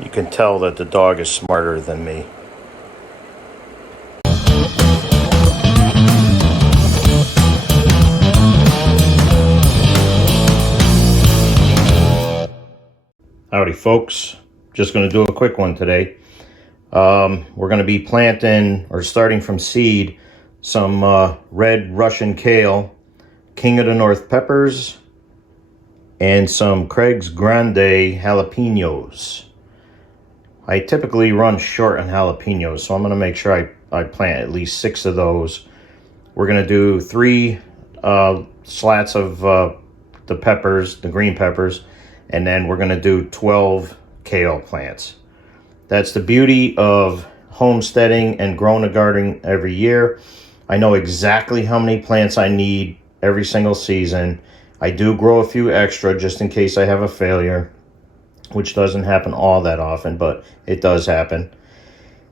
You can tell that the dog is smarter than me. Howdy folks, just going to do a quick one today. We're going to be planting, or starting from seed, some red Russian kale, King of the North peppers, and some Craig's Grande jalapenos. I typically run short on jalapenos, so I'm going to make sure I plant at least 6 of those. We're going to do 3 slats of the peppers, the green peppers, and then we're going to do 12 kale plants. That's the beauty of homesteading and growing a garden every year. I know exactly how many plants I need every single season. I do grow a few extra just in case I have a failure, which doesn't happen all that often, but it does happen.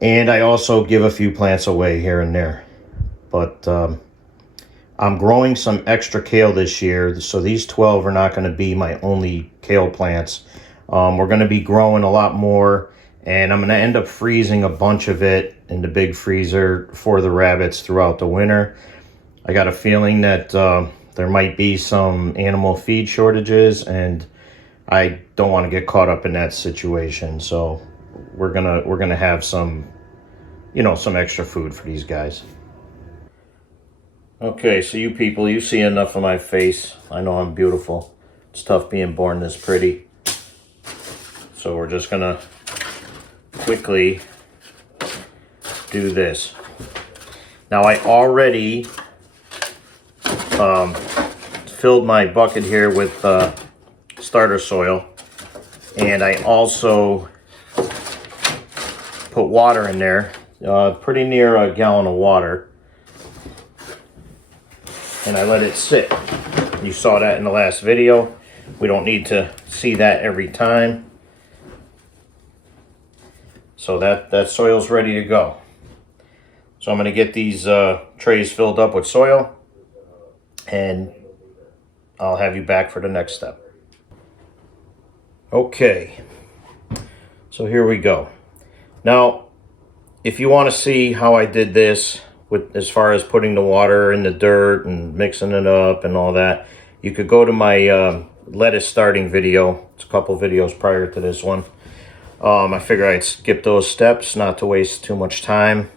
And I also give a few plants away here and there. But I'm growing some extra kale this year, so these 12 are not going to be my only kale plants. We're going to be growing a lot more, and I'm going to end up freezing a bunch of it in the big freezer for the rabbits throughout the winter. I got a feeling that there might be some animal feed shortages, and I don't want to get caught up in that situation. So we're gonna have some, some extra food for these guys. Okay, so you people, you see enough of my face. I know I'm beautiful. It's tough being born this pretty. So we're just gonna quickly do this. Now I already filled my bucket here with starter soil, and I also put water in there, pretty near a gallon of water, and I let it sit. You saw that in the last video. We don't need to see that every time. So that soil's ready to go. So I'm going to get these trays filled up with soil, and I'll have you back for the next step. Okay, so here we go. Now, if you want to see how I did this, as far as putting the water in the dirt and mixing it up and all that, you could go to my lettuce starting video. It's a couple videos prior to this one. I figure I'd skip those steps, not to waste too much time.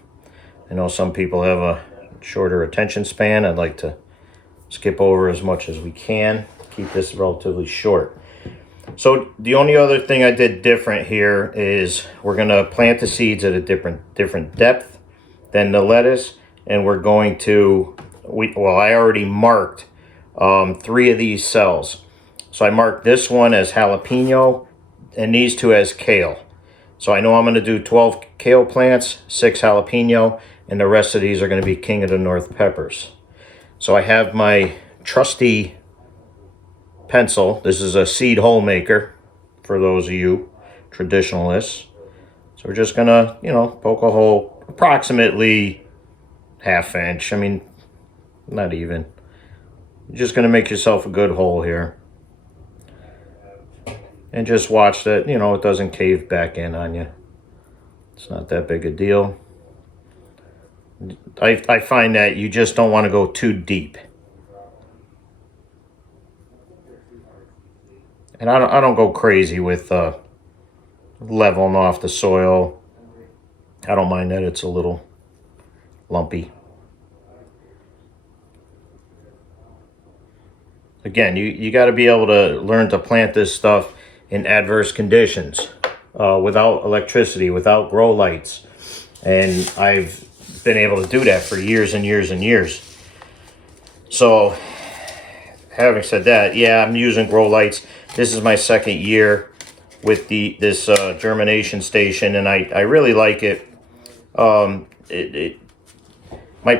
I know some people have a shorter attention span. I'd like to skip over as much as we can, keep this relatively short. So the only other thing I did different here is we're going to plant the seeds at a different depth than the lettuce, and we're going to, I already marked 3 of these cells. So I marked this one as jalapeno and these 2 as kale. So I know I'm going to do 12 kale plants, 6 jalapeno, and the rest of these are going to be King of the North peppers. So I have my trusty pencil. This is a seed hole maker for those of you traditionalists. So we're just going to, poke a hole approximately ½ inch. I mean, not even. You're just going to make yourself a good hole here. And just watch that, it doesn't cave back in on you. It's not that big a deal. I find that you just don't want to go too deep. And I don't go crazy with leveling off the soil. I don't mind that it's a little lumpy. Again, you got to be able to learn to plant this stuff in adverse conditions, without electricity, without grow lights. And I've been able to do that for years and years and years. So having said that, yeah, I'm using grow lights. This is my 2nd year with this germination station, and I really like it. My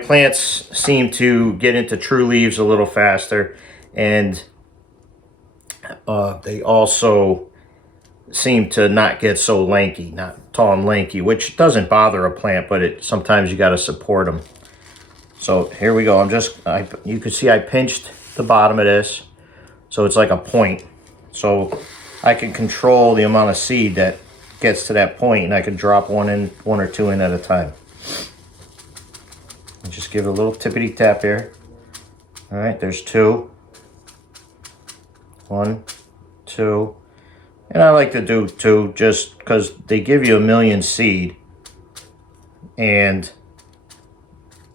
plants seem to get into true leaves a little faster, and they also seem to not get so lanky, not tall and lanky, which doesn't bother a plant, but sometimes you got to support them. So here we go. You can see I pinched the bottom of this, so it's like a point. So I can control the amount of seed that gets to that point, and I can drop one or two in at a time. And just give it a little tippity tap here. All right, there's 2. 1, 2. And I like to do 2 just because they give you 1,000,000 seed. And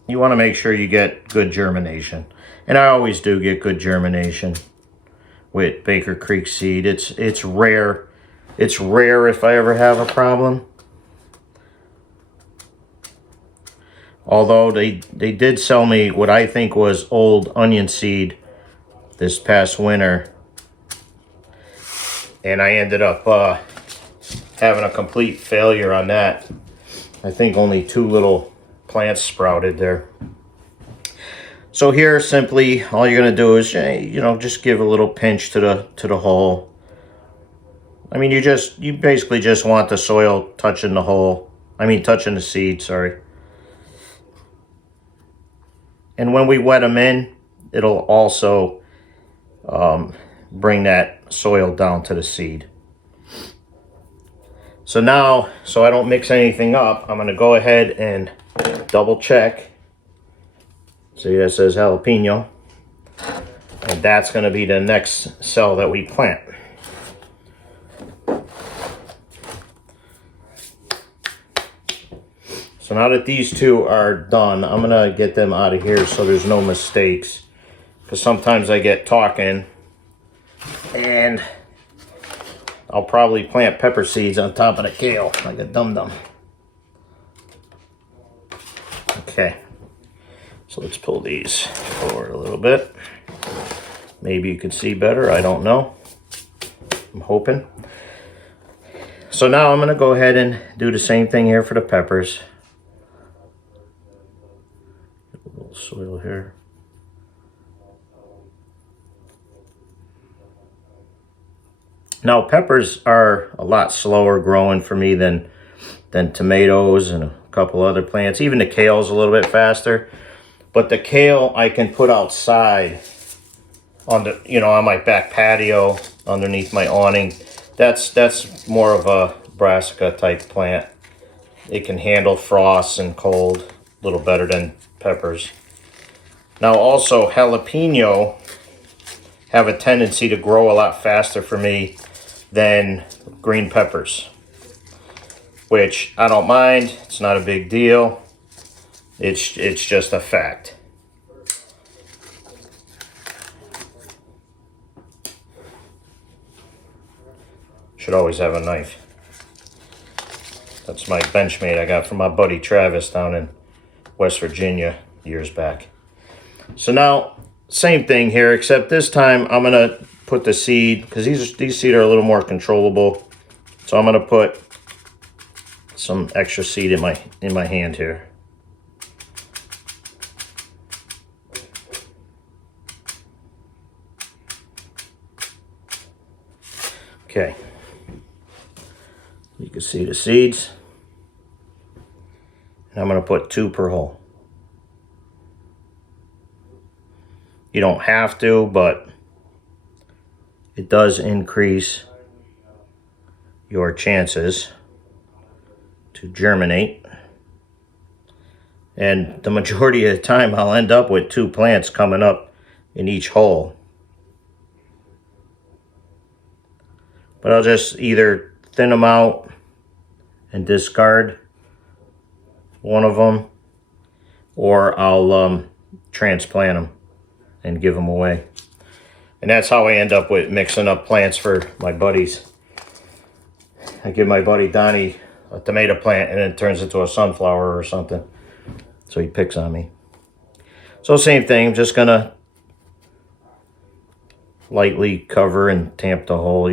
you want to make sure you get good germination. And I always do get good germination with Baker Creek seed. It's rare. It's rare if I ever have a problem. Although they did sell me what I think was old onion seed this past winter. And I ended up having a complete failure on that. I think only 2 little plants sprouted there. So here, simply, all you're gonna do is, just give a little pinch to the hole. I mean, you basically just want the soil touching the hole. I mean, touching the seed, sorry. And when we wet them in, it'll also bring that soil down to the seed. So now, so I don't mix anything up, I'm gonna go ahead and double check. See, that says jalapeno. And that's gonna be the next cell that we plant. So now that these 2 are done, I'm gonna get them out of here so there's no mistakes. Because sometimes I get talking and I'll probably plant pepper seeds on top of the kale like a dum-dum. Okay, so let's pull these forward a little bit. Maybe you can see better, I don't know. I'm hoping. So now I'm gonna go ahead and do the same thing here for the peppers. A little soil here. Now, peppers are a lot slower growing for me than tomatoes and a couple other plants. Even the kale's a little bit faster. But the kale I can put outside on the, on my back patio underneath my awning. That's more of a brassica type plant. It can handle frost and cold a little better than peppers. Now, also jalapeno have a tendency to grow a lot faster for me than green peppers, which I don't mind. It's not a big deal. It's just a fact. Should always have a knife. That's my Benchmade I got from my buddy Travis down in West Virginia years back. So now, same thing here, except this time I'm gonna put the seed, because these seed are a little more controllable. So I'm gonna put some extra seed in my hand here. Okay. You can see the seeds. And I'm gonna put 2 per hole. You don't have to, but it does increase your chances to germinate. And the majority of the time I'll end up with 2 plants coming up in each hole. But I'll just either thin them out and discard one of them, or I'll transplant them and give them away. And that's how I end up with mixing up plants for my buddies. I give my buddy Donnie a tomato plant and it turns into a sunflower or something. So he picks on me. So same thing, I'm just gonna lightly cover and tamp the hole.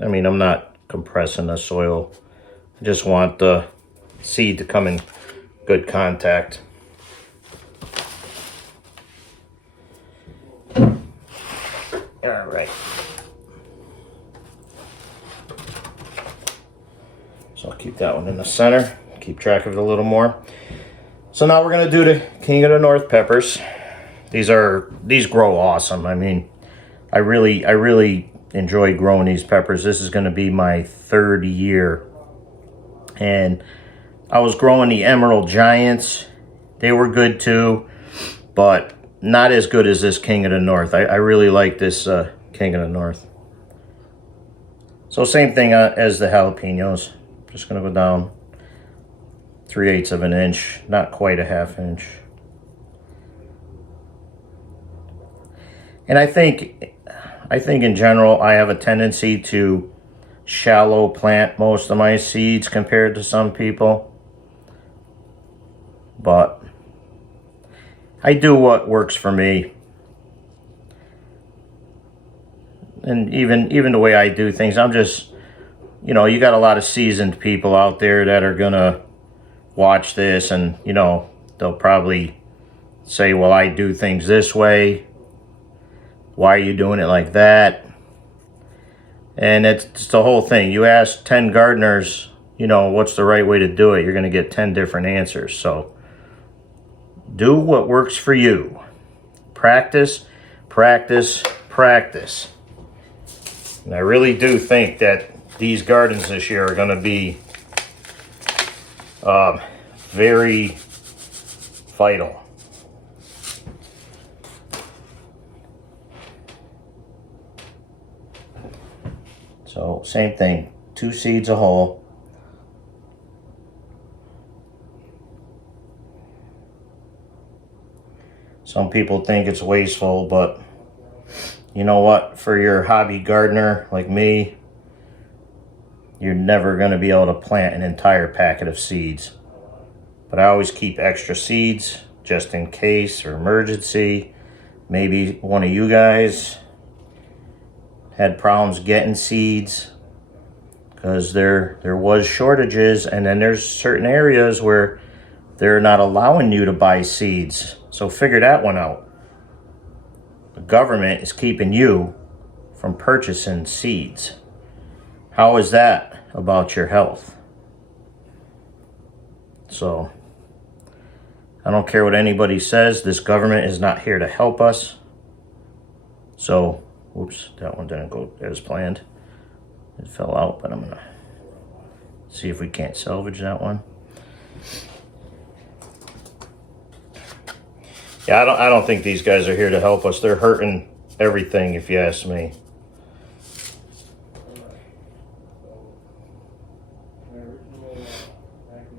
I'm not compressing the soil. I just want the seed to come in good contact. All right. So I'll keep that one in the center, keep track of it a little more. So now we're gonna do the King of the North peppers. These grow awesome. I mean, I really enjoy growing these peppers. This is gonna be my 3rd year And I was growing the Emerald Giants. They were good too, but not as good as this King of the North. I really like this King of the North. So same thing as the jalapenos. Just going to go down 3/8 of an inch, not quite a 1/2 inch. And I think in general, I have a tendency to shallow plant most of my seeds compared to some people. But I do what works for me. And even the way I do things, I'm just, you know, you got a lot of seasoned people out there that are gonna watch this, and you know, they'll probably say, well, I do things this way. Why are you doing it like that? And it's the whole thing. You ask 10 gardeners, you know, what's the right way to do it, you're gonna get 10 different answers. So do what works for you. Practice, practice, practice. And I really do think that these gardens this year are going to be very vital. So same thing, 2 seeds a hole. Some people think it's wasteful, but you know what? For your hobby gardener like me, you're never going to be able to plant an entire packet of seeds. But I always keep extra seeds just in case or emergency. Maybe one of you guys had problems getting seeds because there was shortages, and then there's certain areas where they're not allowing you to buy seeds. So figure that one out. The government is keeping you from purchasing seeds. How is that about your health? So, I don't care what anybody says. This government is not here to help us. So, whoops, that one didn't go as planned. It fell out, but I'm going to see if we can't salvage that one. Yeah, I don't think these guys are here to help us. They're hurting everything, if you ask me.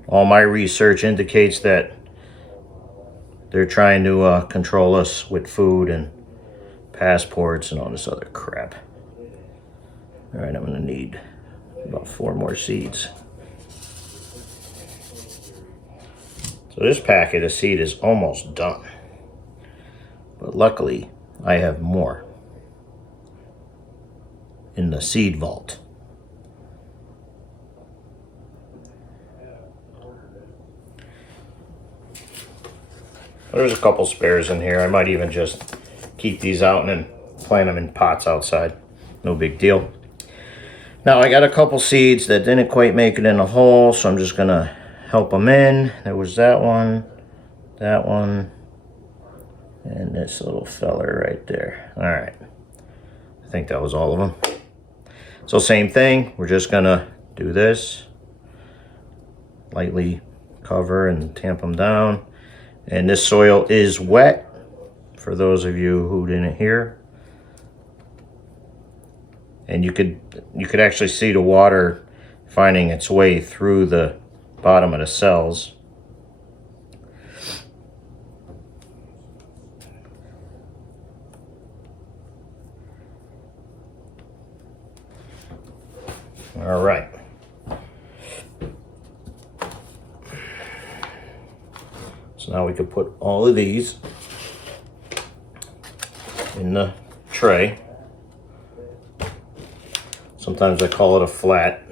All my research indicates that they're trying to control us with food and passports and all this other crap. All right, I'm going to need about 4 more seeds. So this packet of seed is almost done. But luckily, I have more in the seed vault. There's a couple spares in here. I might even just keep these out and then plant them in pots outside. No big deal. Now I got a couple seeds that didn't quite make it in the hole, so I'm just gonna help them in. There was that one, and this little feller right there. All right, I think that was all of them. So same thing, we're just gonna do this, lightly cover and tamp them down. And this soil is wet, for those of you who didn't hear. And you could actually see the water finding its way through the bottom of the cells. All right. So now we can put all of these in the tray. Sometimes I call it a flat.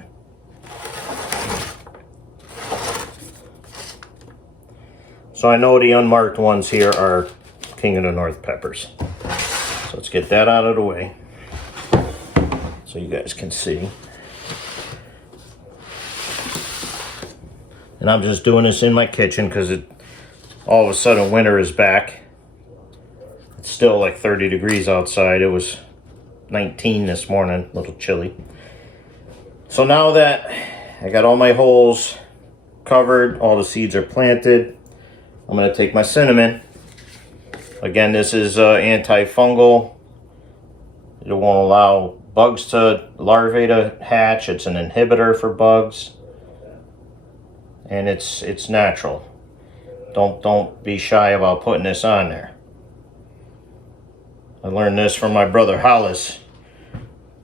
So I know the unmarked ones here are King of the North peppers. So let's get that out of the way so you guys can see. And I'm just doing this in my kitchen because all of a sudden winter is back. It's still like 30 degrees outside. It was 19 this morning, a little chilly. So now that I got all my holes covered. All the seeds are planted. I'm going to take my cinnamon. Again, this is antifungal. It won't allow bugs to larvae to hatch. It's an inhibitor for bugs. And it's natural. Don't be shy about putting this on there. I learned this from my brother Hollis.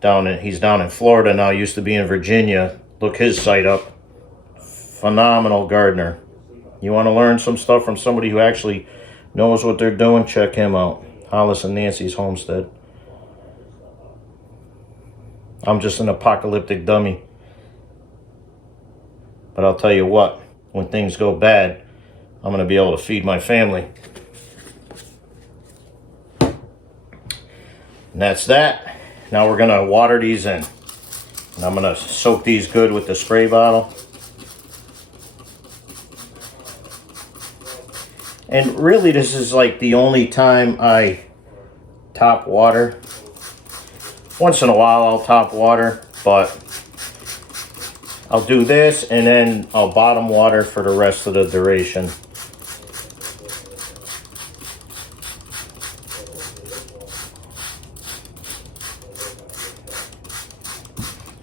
He's down in Florida now, used to be in Virginia. Look his site up. Phenomenal gardener. You want to learn some stuff from somebody who actually knows what they're doing? Check him out. Hollis and Nancy's Homestead. I'm just an apocalyptic dummy. But I'll tell you what, when things go bad, I'm going to be able to feed my family. And that's that. Now we're going to water these in. And I'm going to soak these good with the spray bottle. And really, this is like the only time I top water. Once in a while I'll top water, but I'll do this and then I'll bottom water for the rest of the duration.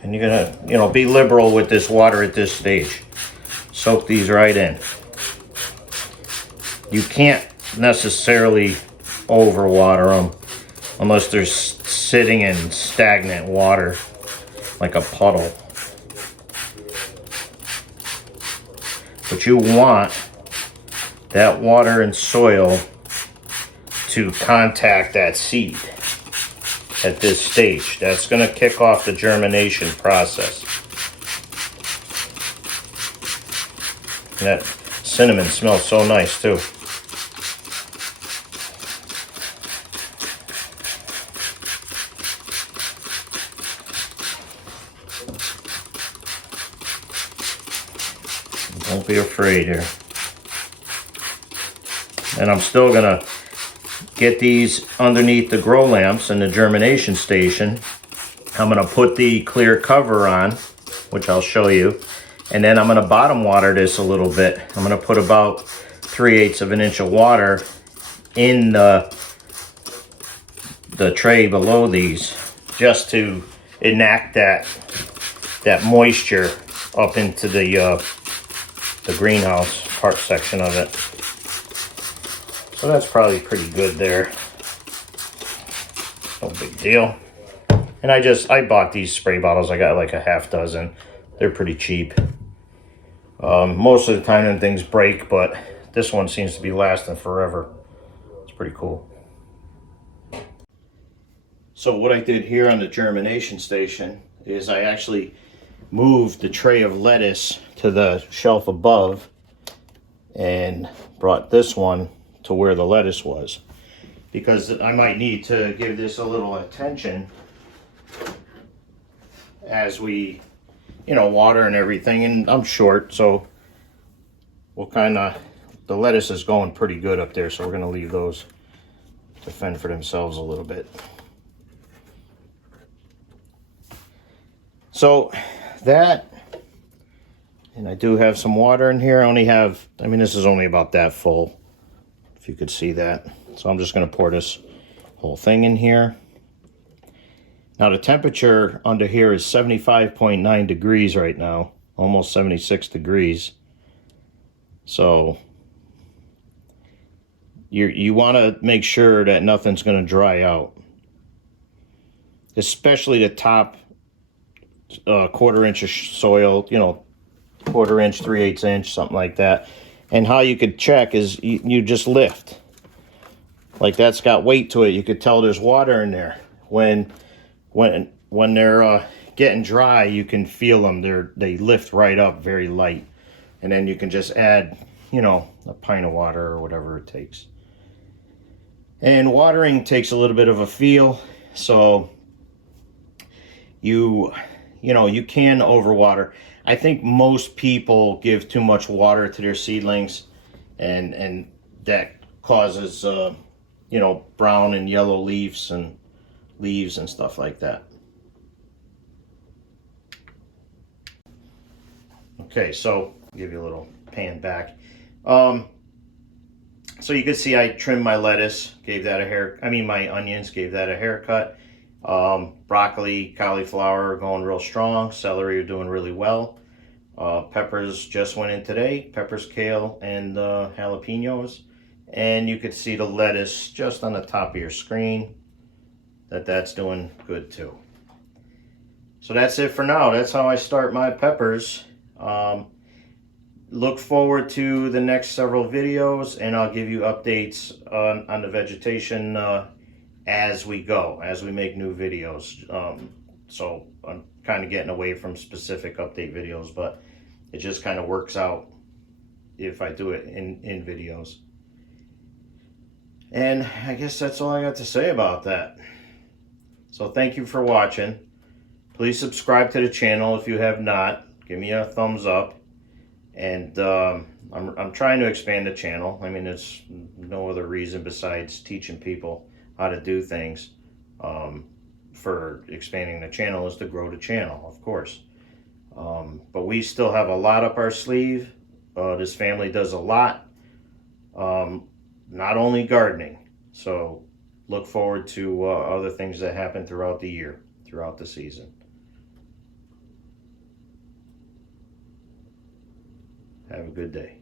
And you're gonna, be liberal with this water at this stage. Soak these right in. You can't necessarily overwater them unless they're sitting in stagnant water like a puddle. But you want that water and soil to contact that seed at this stage. That's going to kick off the germination process. And that cinnamon smells so nice too. Don't be afraid here. And I'm still gonna get these underneath the grow lamps in the germination station. I'm gonna put the clear cover on, which I'll show you. And then I'm gonna bottom water this a little bit. I'm gonna put about 3/8 of an inch of water in the tray below these, just to enact that moisture up into the greenhouse part section of it. So that's probably pretty good there. No big deal. And I bought these spray bottles. I got like a half dozen. They're pretty cheap. Most of the time them things break, but this one seems to be lasting forever. It's pretty cool. So what I did here on the germination station is I actually moved the tray of lettuce to the shelf above and brought this one to where the lettuce was, because I might need to give this a little attention as we water and everything, and I'm short, so we'll the lettuce is going pretty good up there, so we're going to leave those to fend for themselves a little bit. So that, and I do have some water in here. This is only about that full, if you could see that. So I'm just going to pour this whole thing in here. Now the temperature under here is 75.9 degrees right now, almost 76 degrees. So you want to make sure that nothing's going to dry out, especially the top 1/4 inch of soil, 1/4 inch, 3/8 inch, something like that. And how you could check is you just lift. Like that's got weight to it. You could tell there's water in there. When they're getting dry, you can feel them. They lift right up, very light. And then you can just add, a pint of water or whatever it takes. And watering takes a little bit of a feel, so you can overwater. I think most people give too much water to their seedlings, and that causes brown and yellow leaves and stuff like that. Okay, so I'll give you a little pan back. So you can see I trimmed my lettuce, gave that a my onions, gave that a haircut. Broccoli, cauliflower are going real strong. Celery are doing really well. Peppers just went in today. Peppers, kale, and jalapenos. And you could see the lettuce just on the top of your screen. That's doing good too. So that's it for now. That's how I start my peppers. Look forward to the next several videos, and I'll give you updates on the vegetation as we go, as we make new videos. So I'm kind of getting away from specific update videos, but it just kind of works out if I do it in videos. And I guess that's all I got to say about that. So thank you for watching. Please subscribe to the channel if you have not. Give me a thumbs up. And I'm trying to expand the channel. I mean, there's no other reason besides teaching people how to do things for expanding the channel is to grow the channel, of course. But we still have a lot up our sleeve. This family does a lot, not only gardening. So look forward to other things that happen throughout the year, throughout the season. Have a good day.